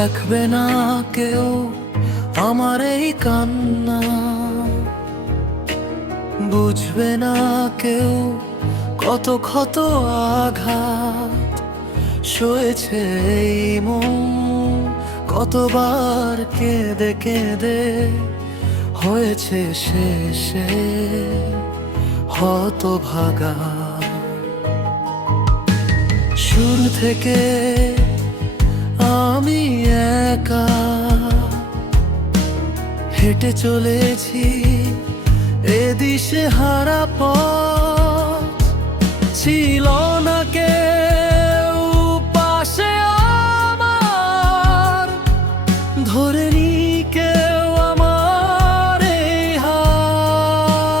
দেখবে না কেউ আমার এই কান্না, বুঝবে না কেউ কত ক্ষত আঘাত সয়েছে এই মন, কতবার কেঁদে কেঁদে হয়েছে শেষে হতভাগা। শুরু থেকে আমি একা হেঁটে চলেছি এ দিশে হারা পথ, ছিল না কেউ পাশে আমার, ধরেনি কেউ আমার এই হাত।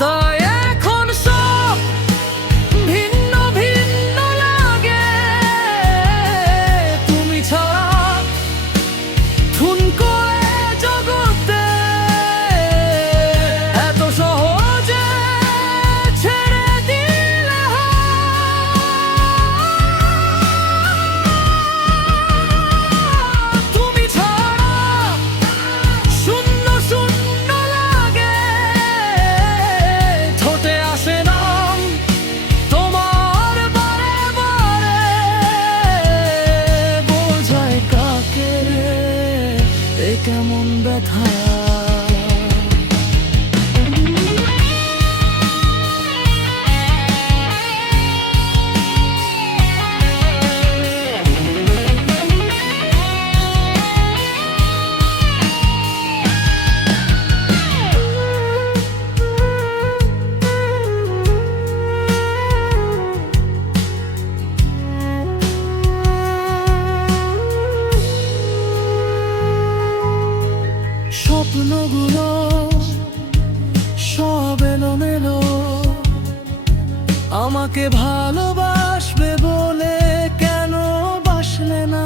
তাই এখন সব ভিন্ন ভিন্ন লাগে, তুমি ছাড়া ঠুনকো এ জগতে এত সহজে ছেড়ে দিলে হয়। তুমি ছাড়া শূন্য শূন্য লাগে, ঠোঁটে আসে নাম তোমার বারে বারে, বোঝায় কাকে এ কেমন ব্যথা। স্বপ্নগুলো সব এলোমেলো, আমাকে ভালোবাসবে বলে কেন বাসলে না।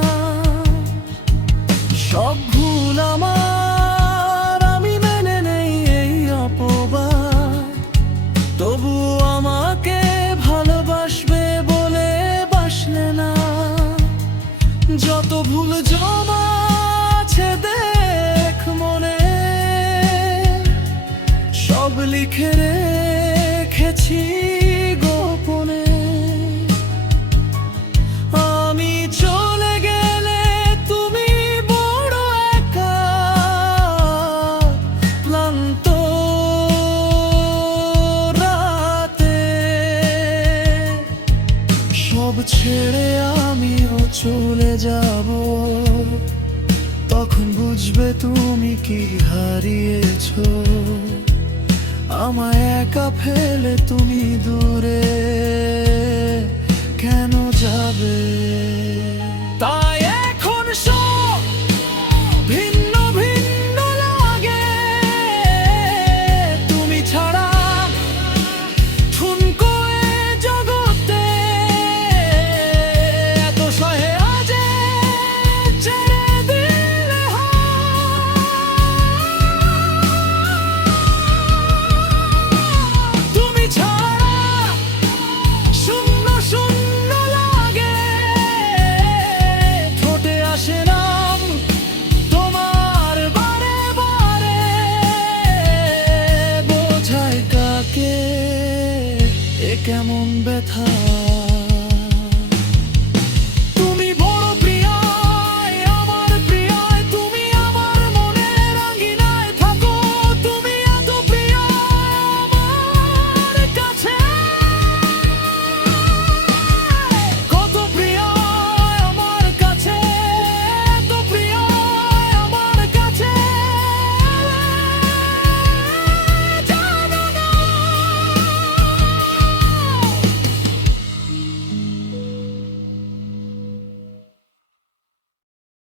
সব ভুল আমার, আমি মেনে নেই এই অপবাদ, তবু আমাকে ভালোবাসবে বলে বাসলে না। যত ভুল জমা আছে দেখ মনে, সব লিখে রেখেছি গোপনে। আমি চলে গেলে তুমি বড় একা, ক্লান্ত রাতে সব ছেড়ে আমিও চলে যাব, তখন বুঝবে তুমি কি হারিয়েছো। আমায় একা ফেলে তুমি দূরে কেন যাবে?